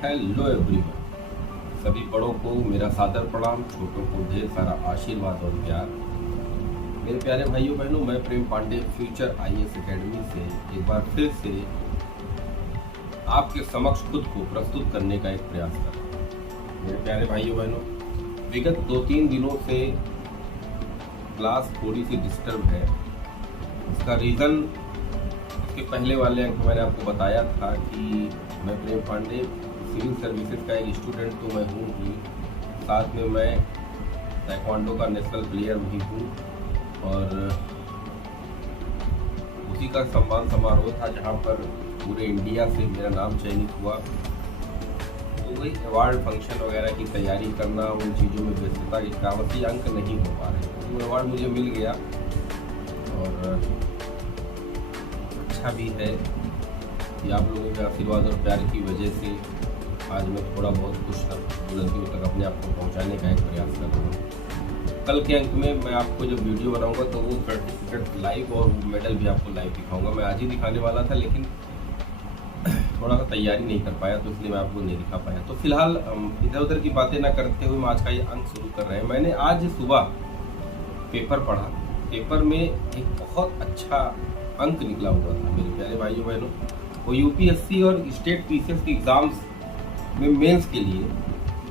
Hello everyone. सभी बड़ों को मेरा सादर प्रणाम, छोटों को ढेर सारा आशीर्वाद और प्यार। मेरे प्यारे भाइयों बहनों, मैं प्रेम पांडे फ्यूचर आईएएस एकेडमी से एक बार फिर से आपके समक्ष खुद को प्रस्तुत करने का एक प्रयास कर रहा हूँ। मेरे प्यारे भाइयों बहनों, विगत 2-3 दिनों से क्लास थोड़ी सी डिस्टर्ब है। इसका रीज़न इसके पहले वाले अंक मैंने आपको बताया था कि मैं प्रेम पांडे सिविल सर्विसेज का एक स्टूडेंट तो मैं हूँ ही, साथ में मैं ताइक्वांडो का नेशनल प्लेयर भी हूँ और उसी का सम्मान समारोह था जहाँ पर पूरे इंडिया से मेरा नाम चयनित हुआ। तो वही अवार्ड फंक्शन वगैरह की तैयारी करना, उन चीज़ों में व्यस्तता के कारण से अंक नहीं हो पा रहे। तो वो अवार्ड मुझे मिल गया और अच्छा भी है कि आप लोगों के आशीर्वाद और प्यार की वजह से आज मैं थोड़ा बहुत कुछ बुलंदियों तक अपने आप को पहुंचाने का एक प्रयास कर रहा हूँ। कल के अंक में मैं आपको जब वीडियो बनाऊंगा तो वो सर्टिफिकेट लाइव और मेडल भी आपको लाइव दिखाऊंगा। मैं आज ही दिखाने वाला था लेकिन थोड़ा सा तैयारी नहीं कर पाया, तो इसलिए मैं आपको नहीं दिखा पाया। तो फिलहाल इधर उधर की बातें ना करते हुए हम आज का ये अंक शुरू कर रहे हैं। मैंने आज सुबह पेपर पढ़ा। पेपर में एक बहुत अच्छा अंक निकला हुआ था मेरे प्यारे भाइयों बहनों। वो यूपीएससी और स्टेट पीसीएस के एग्जाम्स में मेंस के लिए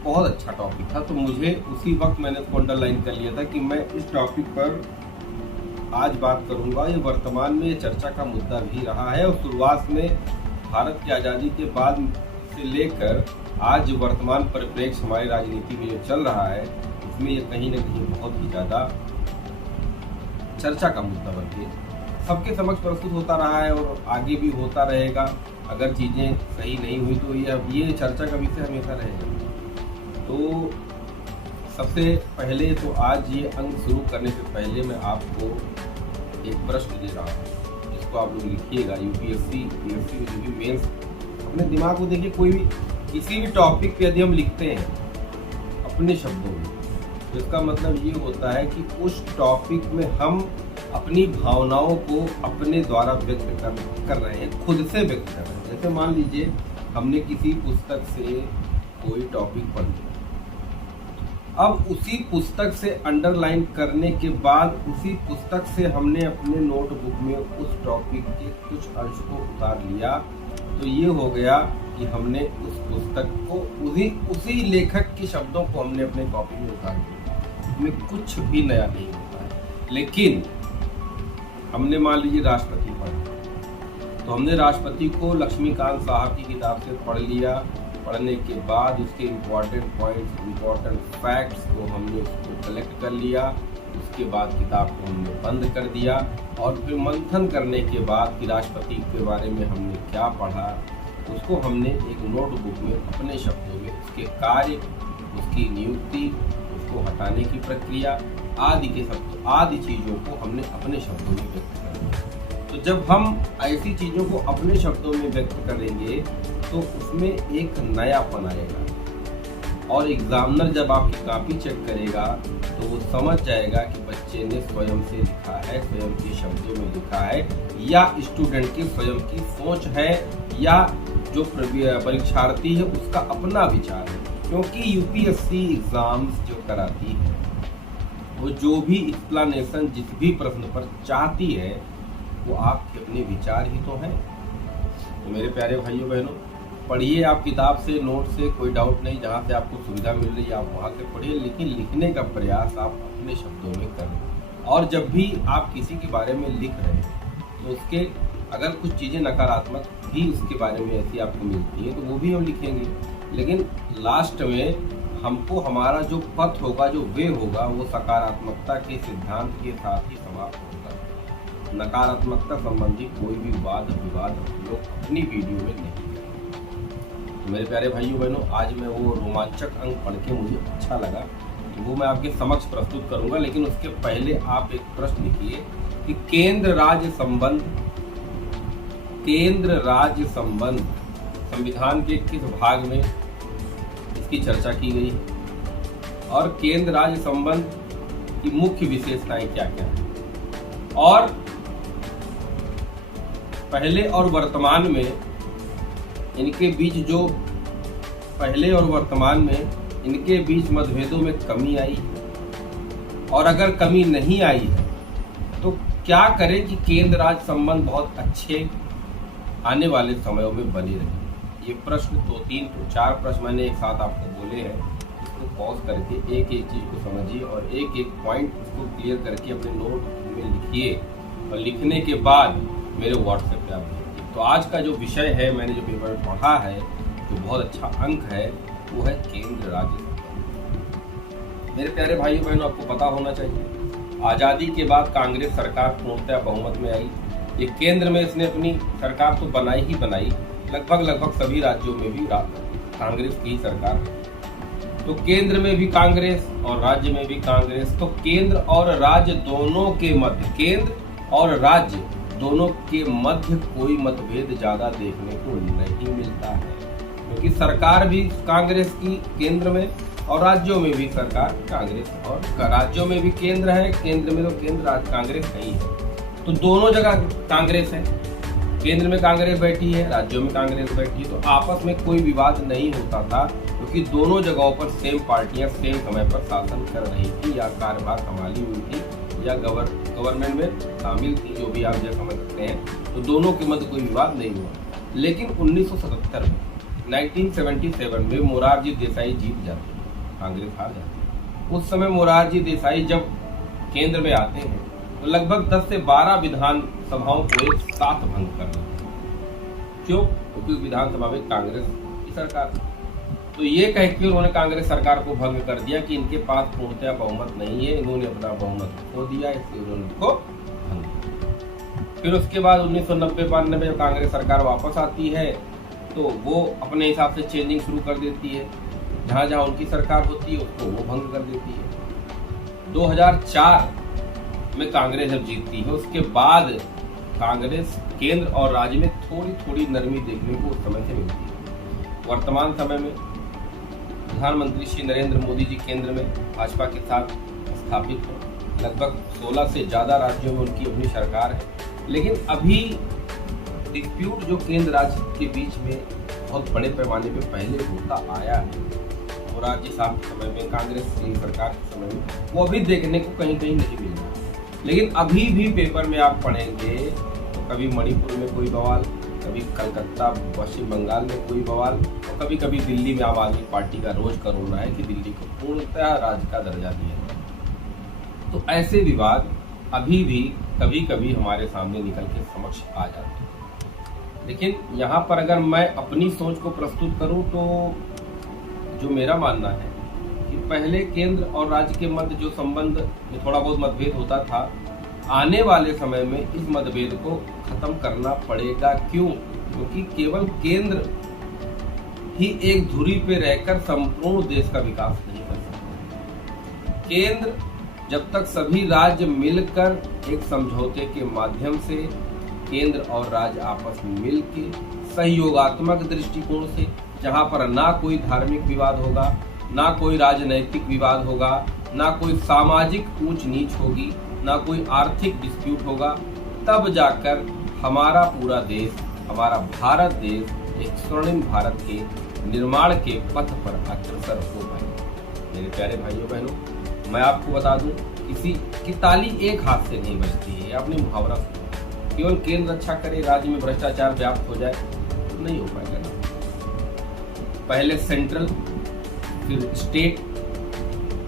बहुत अच्छा टॉपिक था। तो मुझे उसी वक्त मैंने उसको अंडरलाइन कर लिया था कि मैं इस टॉपिक पर आज बात करूंगा। ये वर्तमान में ये चर्चा का मुद्दा भी रहा है और शुरुआत में भारत की आज़ादी के बाद से लेकर आज वर्तमान परिप्रेक्ष्य हमारी राजनीति में जो चल रहा है उसमें ये कहीं ना कहीं बहुत ही ज़्यादा चर्चा का मुद्दा बन के सबके समक्ष प्रस्तुत होता रहा है और आगे भी होता रहेगा। अगर चीज़ें सही नहीं हुई तो ये चर्चा का विषय हमेशा रहेगा। तो सबसे पहले तो आज ये अंक शुरू करने से पहले मैं आपको एक प्रश्न दे रहा हूँ, जिसको आप लोग लिखिएगा। यूपीएससी पीएससी में जो भी मेंस, अपने दिमाग को देखिए। कोई भी किसी भी टॉपिक पे यदि हम लिखते हैं अपने शब्दों में, तो इसका मतलब ये होता है कि उस टॉपिक में हम अपनी भावनाओं को अपने द्वारा व्यक्त कर रहे हैं, खुद से व्यक्त कर रहे हैं। जैसे मान लीजिए हमने किसी पुस्तक से कोई टॉपिक पढ़ लिया, अब उसी पुस्तक से अंडरलाइन करने के बाद उसी पुस्तक से हमने अपने नोटबुक में उस टॉपिक के कुछ अंश को उतार लिया, तो ये हो गया कि हमने उस पुस्तक को उसी लेखक के शब्दों को हमने अपने कॉपी में उतार दिया। इसमें कुछ भी नया नहीं होता है। लेकिन हमने मान लीजिए राष्ट्रपति पढ़ा, तो हमने राष्ट्रपति को लक्ष्मीकांत साहब की किताब से पढ़ लिया। पढ़ने के बाद उसके इम्पोर्टेंट पॉइंट्स, इम्पोर्टेंट फैक्ट्स को हमने उसको कलेक्ट कर लिया। उसके बाद किताब को हमने बंद कर दिया और फिर मंथन करने के बाद कि राष्ट्रपति के बारे में हमने क्या पढ़ा, उसको हमने एक नोटबुक में अपने शब्दों में उसके कार्य, उसकी नियुक्ति, उसको हटाने की प्रक्रिया आदि चीज़ों को हमने अपने शब्दों में व्यक्त करेंगे। तो जब हम ऐसी चीज़ों को अपने शब्दों में व्यक्त करेंगे तो उसमें एक नयापन आएगा और एग्जामिनर जब आपकी कॉपी चेक करेगा तो वो समझ जाएगा कि बच्चे ने स्वयं से लिखा है, स्वयं के शब्दों में लिखा है, या स्टूडेंट की स्वयं की सोच है, या जो परीक्षार्थी है उसका अपना विचार है। क्योंकि यूपीएससी एग्जाम्स जो कराती है वो जो भी एक्सप्लेनेशन जिस भी प्रश्न पर चाहती है वो आपके अपने विचार ही तो हैं। तो मेरे प्यारे भाइयों बहनों, पढ़िए आप किताब से, नोट से, कोई डाउट नहीं। जहाँ से आपको सुविधा मिल रही है आप वहाँ से पढ़िए, लेकिन लिखने का प्रयास आप अपने शब्दों में करें। और जब भी आप किसी के बारे में लिख रहे हैं तो उसके अगर कुछ चीज़ें नकारात्मक भी उसके बारे में ऐसी आपको मिलती हैं तो वो भी हम लिखेंगे, लेकिन लास्ट में हमको हमारा जो पथ होगा, जो वे होगा, वो सकारात्मकता के सिद्धांत के साथ ही समाप्त होगा। नकारात्मकता संबंधी कोई भी वाद विवाद हम लोग अपनी वीडियो में नहीं करेंगे। तो मेरे प्यारे भाइयों बहनों, आज मैं वो रोमांचक अंक पढ़ के मुझे अच्छा लगा, तो वो मैं आपके समक्ष प्रस्तुत करूंगा। लेकिन उसके पहले आप एक प्रश्न लिखिए कि केंद्र राज्य संबंध संविधान के किस भाग में की चर्चा की गई है और केंद्र राज्य संबंध की मुख्य विशेषताएं क्या क्या है, और पहले और वर्तमान में इनके बीच जो पहले और वर्तमान में इनके बीच मतभेदों में कमी आई है, और अगर कमी नहीं आई है तो क्या करें कि केंद्र राज्य संबंध बहुत अच्छे आने वाले समयों में बने रहे। ये प्रश्न 4 प्रश्न मैंने एक साथ आपको बोले हैं। इसको पॉज करके एक एक चीज को समझिए और एक एक पॉइंट को क्लियर करके अपने नोट में लिखिए, और लिखने के बाद मेरे व्हाट्सएप पे आप भेजिए। तो आज का जो विषय है, मैंने जो पेपर में पढ़ा है, जो बहुत अच्छा अंक है, वो है केंद्र राज्य संबंध। मेरे प्यारे भाइयों बहनों, आपको पता होना चाहिए, आज़ादी के बाद कांग्रेस सरकार पूर्णतः बहुमत में आई। ये केंद्र में इसने अपनी सरकार तो बनाई ही बनाई, लगभग सभी राज्यों में भी कांग्रेस की ही सरकार है। तो केंद्र में भी कांग्रेस और राज्य में भी कांग्रेस। तो केंद्र और राज्य दोनों के मध्य, केंद्र और राज्य दोनों के मध्य कोई मतभेद ज्यादा देखने को नहीं मिलता है, क्योंकि सरकार भी कांग्रेस की केंद्र में, और राज्यों में भी सरकार कांग्रेस, और राज्यों में भी केंद्र है, केंद्र में तो केंद्र राज्य कांग्रेस नहीं है। तो दोनों जगह कांग्रेस है, केंद्र में कांग्रेस बैठी है, राज्यों में कांग्रेस बैठी है। तो आपस में कोई विवाद नहीं होता था, क्योंकि दोनों जगहों पर सेम पार्टियां सेम समय पर शासन कर रही थी, या कार्यभार संभाली हुई थी, या गवर्नमेंट में शामिल थी, जो भी आप जैसा समझ सकते हैं। तो दोनों के मध्य कोई विवाद नहीं हुआ। लेकिन 1977 में 1977 में मोरारजी देसाई जीत जाते हैं, कांग्रेस हार जाती है। उस समय मोरारजी देसाई जब केंद्र में आते हैं तो लगभग 10 से 12 विधानसभाओं को एक साथ भंग कर देते हैं। क्यों? क्योंकि विधानसभा में कांग्रेस की सरकार थी। तो ये कह के उन्होंने कांग्रेस सरकार को भंग कर दिया कि इनके पास पूर्णतः बहुमत नहीं है, इन्होंने अपना बहुमत खो दिया, इसलिए उन्होंने उनको भंग किया। फिर उसके बाद 1990-92 जब कांग्रेस सरकार वापस आती है तो वो अपने हिसाब से चेंजिंग शुरू कर देती है, जहां जहां उनकी सरकार होती है उसको वो भंग कर देती है। 2004 में कांग्रेस जब जीतती है, उसके बाद कांग्रेस केंद्र और राज्य में थोड़ी नरमी देखने को उस समय से मिलती है। वर्तमान समय में प्रधानमंत्री श्री नरेंद्र मोदी जी केंद्र में भाजपा के साथ स्थापित हैं। लगभग 16 से ज्यादा राज्यों में उनकी अपनी सरकार है। लेकिन अभी डिस्प्यूट जो केंद्र राज्य के बीच में बहुत बड़े पैमाने पे पहले होता आया है, और राज्य साहब के समय में, कांग्रेस की सरकार के समय में, वो अभी देखने को कहीं नहीं मिल रहा। लेकिन अभी भी पेपर में आप पढ़ेंगे तो कभी मणिपुर में कोई बवाल, कभी कलकत्ता पश्चिम बंगाल में कोई बवाल, और कभी कभी दिल्ली में आम आदमी पार्टी का रोज का रोना है कि दिल्ली को पूर्णतः राज्य का दर्जा दिया है। तो ऐसे विवाद अभी भी कभी कभी हमारे सामने निकल के समक्ष आ जाते हैं। लेकिन यहाँ पर अगर मैं अपनी सोच को प्रस्तुत करूँ तो जो मेरा मानना है कि पहले केंद्र और राज्य के मध्य जो संबंध में थोड़ा बहुत मतभेद होता था, आने वाले समय में इस मतभेद को खत्म करना पड़ेगा। क्यों? क्योंकि केवल केंद्र ही एक धुरी पे रहकर संपूर्ण देश का विकास नहीं कर सकता। केंद्र जब तक सभी राज्य मिलकर एक समझौते के माध्यम से, केंद्र और राज्य आपस में मिलकर सहयोगात्मक दृष्टिकोण से, जहां पर ना कोई धार्मिक विवाद होगा, ना कोई राजनैतिक विवाद होगा, ना कोई सामाजिक ऊंच नीच होगी, ना कोई आर्थिक डिस्प्यूट होगा, तब जाकर हमारा पूरा देश, हमारा भारत देश एक स्वर्णिम भारत के निर्माण के पथ पर अग्रसर हो पाए। मेरे प्यारे भाइयों बहनों, मैं आपको बता दूं, किसी की ताली एक हाथ से नहीं बजती है, अपनी मुहावरा सुनो। केवल केंद्र अच्छा करे, राज्य में भ्रष्टाचार व्याप्त हो जाए, तो नहीं हो पाएगा। पहले सेंट्रल, फिर स्टेट,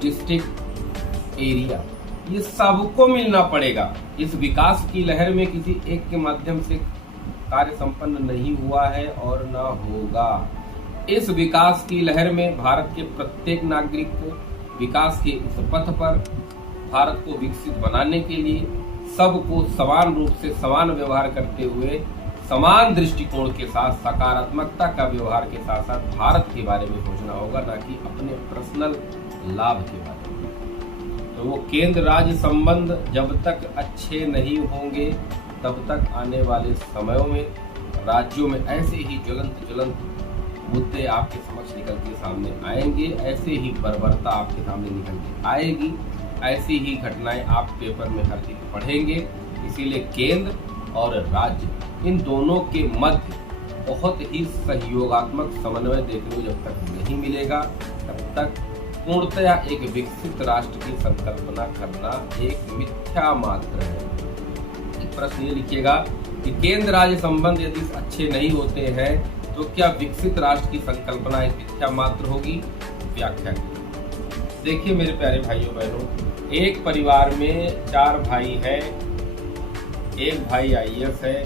डिस्ट्रिक्ट, एरिया, ये सबको मिलना पड़ेगा। इस विकास की लहर में किसी एक के माध्यम से कार्य संपन्न नहीं हुआ है और न होगा। इस विकास की लहर में भारत के प्रत्येक नागरिक को विकास के इस पथ पर भारत को विकसित बनाने के लिए सबको समान रूप से समान व्यवहार करते हुए, समान दृष्टिकोण के साथ, सकारात्मकता का व्यवहार के साथ साथ भारत के बारे में सोचना होगा, ना कि अपने पर्सनल लाभ के बारे में। तो वो केंद्र राज्य संबंध जब तक अच्छे नहीं होंगे, तब तक आने वाले समयों में राज्यों में ऐसे ही ज्वलंत मुद्दे आपके समक्ष निकल के सामने आएंगे, ऐसे ही बर्बरता आपके सामने निकल के आएगी, ऐसी ही घटनाएं आप पेपर में हर दिन पढ़ेंगे। इसीलिए केंद्र और राज्य, इन दोनों के मध्य बहुत ही सहयोगात्मक समन्वय देखने को जब तक नहीं मिलेगा, तब तक पूर्णतया एक विकसित राष्ट्र की संकल्पना करना एक मिथ्या मात्र है। एक प्रश्न ये लिखिएगा कि केंद्र राज्य संबंध यदि अच्छे नहीं होते हैं तो क्या विकसित राष्ट्र की संकल्पना एक मिथ्या मात्र होगी? व्याख्या कीजिए। देखिए मेरे प्यारे भाइयों बहनों, एक परिवार में 4 भाई हैं, एक भाई आईएएस है,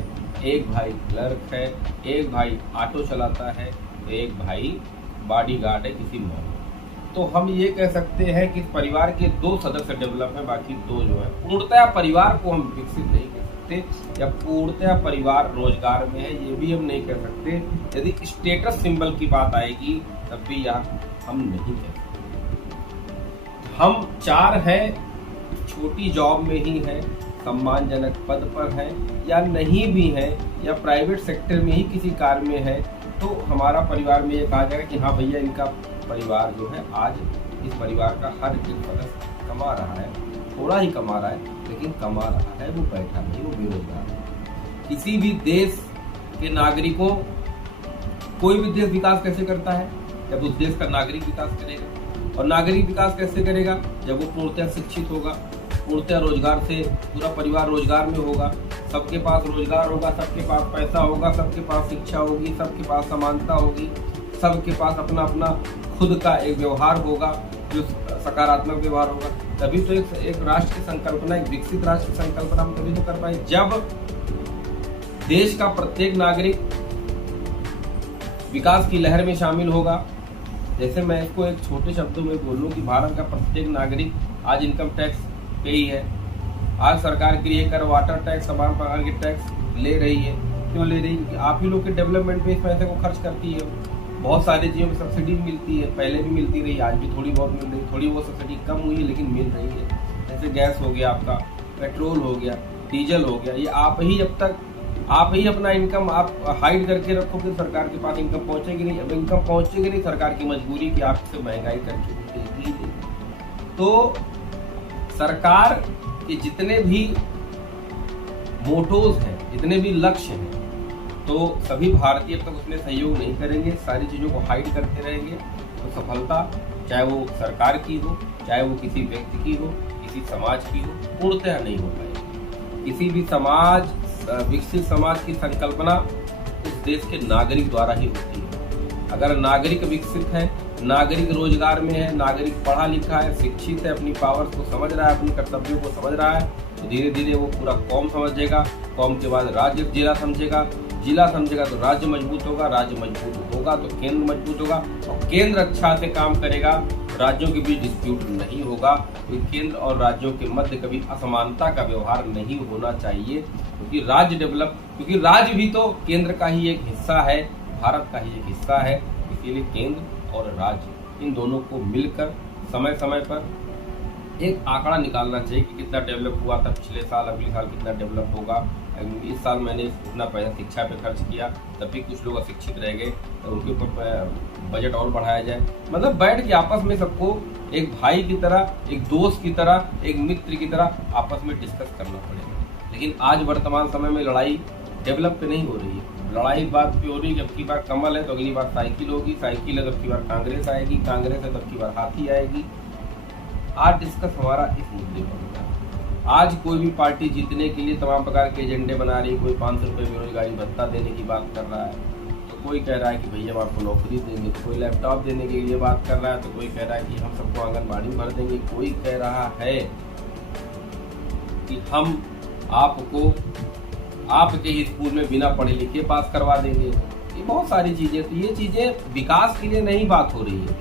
एक भाई क्लर्क है, एक भाई ऑटो चलाता है, एक भाई बॉडीगार्ड है किसी मॉल में। तो हम ये कह सकते हैं कि परिवार के 2 सदस्य डेवलप हैं, बाकी 2 जो है पूर्णतया परिवार को हम विकसित नहीं कह सकते, या पूर्णतया परिवार रोजगार में है ये भी हम नहीं कह सकते। यदि स्टेटस सिंबल की बात आएगी तब भी यार हम नहीं कह सकते। हम 4 हैं, छोटी जॉब में ही हैं, सम्मानजनक पद पर हैं, या नहीं भी हैं, या प्राइवेट सेक्टर में ही किसी कार्य में है, तो हमारा परिवार में ये कहा जाएगा कि हाँ भैया इनका परिवार जो है आज इस परिवार का हर एक सदस्य कमा रहा है, थोड़ा ही कमा रहा है लेकिन कमा रहा है, वो बैठा नहीं, वो बेरोजगार है। किसी भी देश के नागरिकों, कोई भी देश विकास कैसे करता है? जब उस देश का नागरिक विकास करेगा। और नागरिक विकास कैसे करेगा? जब वो पूर्णतः शिक्षित होगा, पूर्णतः रोजगार से पूरा परिवार रोजगार में होगा, सबके पास रोजगार होगा, सबके पास पैसा होगा, सबके पास शिक्षा होगी, सबके पास समानता होगी, सबके पास अपना अपना खुद का एक व्यवहार होगा जो सकारात्मक व्यवहार होगा। तभी तो एक राष्ट्र की संकल्पना, एक विकसित राष्ट्र की संकल्पना हम तभी तो कर पाए जब देश का प्रत्येक नागरिक विकास की लहर में शामिल होगा। जैसे मैं इसको एक छोटे शब्दों में बोलूं कि भारत का प्रत्येक नागरिक आज इनकम टैक्स पे ही है। आज सरकार गृह कर, वाटर टैक्स, तमाम प्रकार के टैक्स ले रही है। क्यों ले रही है? क्योंकि आप ही लोग के डेवलपमेंट में इस पैसे को खर्च करती है। बहुत सारी चीज़ों में सब्सिडी मिलती है, पहले भी मिलती रही, आज भी थोड़ी बहुत मिल रही, थोड़ी बहुत सब्सिडी कम हुई है लेकिन मिल रही है। जैसे गैस हो गया, आपका पेट्रोल हो गया, डीजल हो गया, ये आप ही जब तक आप ही अपना इनकम आप हाइड करके रखोगे सरकार के पास इनकम पहुंचेगी नहीं। अब इनकम पहुंचेगी नहीं, सरकार की मजबूरी कि आपसे महंगाई करके देगी। तो सरकार के जितने भी मोटोज हैं, जितने भी लक्ष्य हैं, तो सभी भारतीय अब तक उसमें सहयोग नहीं करेंगे, सारी चीज़ों को हाइड करते रहेंगे, तो सफलता चाहे वो सरकार की हो, चाहे वो किसी व्यक्ति की हो, किसी समाज की हो, पूर्णतः नहीं हो पाएगी। किसी भी समाज, विकसित समाज की संकल्पना उस देश के नागरिक द्वारा ही होती है। अगर नागरिक विकसित है, नागरिक रोजगार में है, नागरिक पढ़ा लिखा है, शिक्षित है, अपनी पावर्स को समझ रहा है, अपने कर्तव्यों को समझ रहा है, तो धीरे धीरे वो पूरा कौम समझेगा, कौम के बाद राज्य जिला समझेगा, जिला समझेगा तो राज्य मजबूत होगा, राज्य मजबूत होगा तो केंद्र मजबूत होगा, और केंद्र अच्छा से काम करेगा, राज्यों के बीच डिस्प्यूट नहीं होगा। क्योंकि केंद्र और राज्यों के मध्य कभी असमानता का व्यवहार नहीं होना चाहिए, क्योंकि राज्य भी तो केंद्र का ही एक हिस्सा है, भारत का ही एक हिस्सा है। इसीलिए केंद्र और राज्य इन दोनों को मिलकर समय समय पर एक आंकड़ा निकालना चाहिए कि कितना डेवलप हुआ था पिछले साल, अगले साल कितना डेवलप होगा। इस साल मैंने इतना पैसा शिक्षा पे खर्च किया, तब भी कुछ लोग अशिक्षित रह गए, तो उनके ऊपर बजट और बढ़ाया जाए। मतलब बैठ के आपस में सबको एक भाई की तरह, एक दोस्त की तरह, एक मित्र की तरह आपस में डिस्कस करना पड़ेगा। लेकिन आज वर्तमान समय में लड़ाई डेवलप पे नहीं हो रही है, लड़ाई बात पे हो रही है। जब की बार कमल है तो अगली बार साइकिल होगी, साइकिल है तो अब की बार कांग्रेस आएगी, कांग्रेस है तो अब की बार हाथी आएगी। आज डिस्कस हमारा इस मुद्दे पर होगा। आज कोई भी पार्टी जीतने के लिए तमाम प्रकार के एजेंडे बना रही है। कोई 500 रुपये बेरोजगारी भत्ता देने की बात कर रहा है, तो कोई कह रहा है कि भैया हम आपको नौकरी देंगे, कोई लैपटॉप देने के लिए बात कर रहा है, तो कोई कह रहा है कि हम सबको आंगनबाड़ी भर देंगे, कोई कह रहा है कि हम आपको आपके ही स्कूल में बिना पढ़े लिखे पास करवा देंगे। ये बहुत सारी चीजें, तो ये चीजें विकास के लिए नहीं बात हो रही है,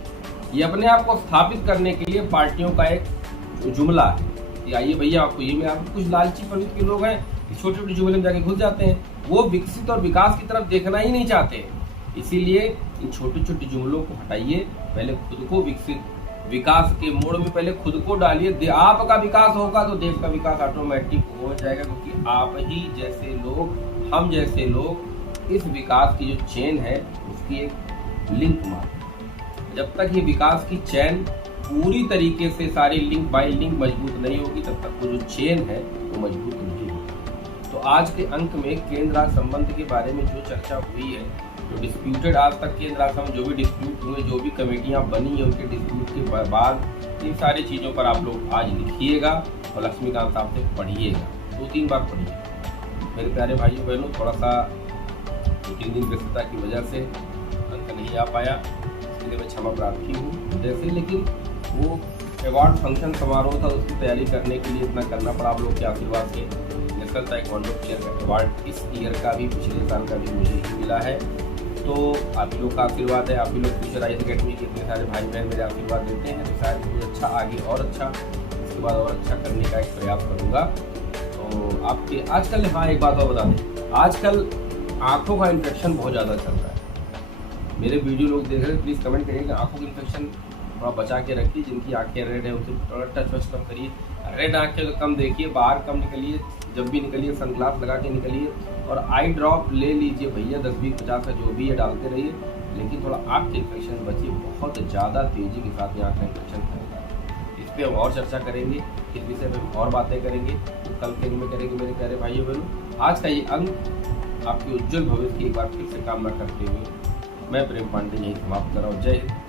ये अपने आप को स्थापित करने के लिए पार्टियों का एक जुमला है कि आइए भैया आपको ये, में आपको कुछ लालची प्रवृत्ति के लोग हैं, छोटे छोटे जुमले में जाके घुस जाते हैं, वो विकसित और विकास की तरफ देखना ही नहीं चाहते। इसीलिए इन छोटे छोटे जुमलों को हटाइए, पहले खुद को विकसित, विकास के मोड़ में पहले खुद को डालिए। आपका विकास होगा तो देश का विकास ऑटोमेटिक हो जाएगा, क्योंकि आप ही जैसे लोग, हम जैसे लोग इस विकास की जो चेन है उसकी एक लिंक मार। जब तक ये विकास की चेन पूरी तरीके से सारी लिंक बाय लिंक मजबूत नहीं होगी, तब तक वो जो चेन है वो मजबूत नहीं होगी। तो आज के अंक में केंद्र राज्य संबंध के बारे में जो चर्चा हुई है, जो डिस्प्यूटेड आज तक केंद्र राज्य संबंध जो भी डिस्प्यूट हुए, जो भी कमेटियां बनी है उनके डिस्प्यूट के बाद इन सारी चीज़ों पर आप लोग आज लिखिएगा और लक्ष्मीकांत साहब से पढ़िएगा, 2-3 बार पढ़िए। मेरे प्यारे भाइयों बहनों, थोड़ा सा 2-3 दिन व्यस्तता की वजह से अंक नहीं आ पाया, इसलिए मैं क्षमा प्रार्थी हूँ जैसे, लेकिन वो अवार्ड फंक्शन समारोह था, उसकी तैयारी करने के लिए इतना करना पड़ा आप लोग के आशीर्वाद से। नेशनल ताइक्वांडो प्लेयर का अवार्ड इस ईयर का भी, पिछले साल का भी मुझे ही मिला है। तो आप लोग का आशीर्वाद है, आप ही लोग फ्यूचर आईएएस अकेडमी के इतने सारे भाई बहन मेरे आशीर्वाद देते हैं, तो शायद मुझे अच्छा आगे और अच्छा, इसके बाद और अच्छा करने का एक प्रयास करूँगा। तो आपके आजकल, हाँ एक बात और बता दें, आजकल आँखों का इन्फेक्शन बहुत ज़्यादा चल रहा है। मेरे वीडियो लोग देख रहे हैं, प्लीज़ कमेंट करिए कि आँखों का इन्फेक्शन थोड़ा बचा के रखिए। जिनकी आंखें रेड है उनसे थोड़ा टच वच कम करिए, रेड आंखें तो कम देखिए, बाहर कम निकलिए, जब भी निकलिए सनग्लास लगा के निकलिए, और आई ड्रॉप ले लीजिए भैया, 10, 20, 50 का जो भी है डालते रहिए, लेकिन थोड़ा आँख के इन्फेक्शन बचिए। बहुत ज़्यादा तेज़ी के साथ में आँख का इन्फेक्शन फैलता है। इस पर हम और चर्चा करेंगे, इस विषय पर हम और बातें करेंगे, तो कल के दिन में करेंगे मेरे प्यारे भाइयों बहनों। आज का ये अंक आपके उज्जवल भविष्य की एक बार फिर से कामना करते हुए मैं प्रेम पांडे यही समाप्त कर रहा हूँ। जय हिंद।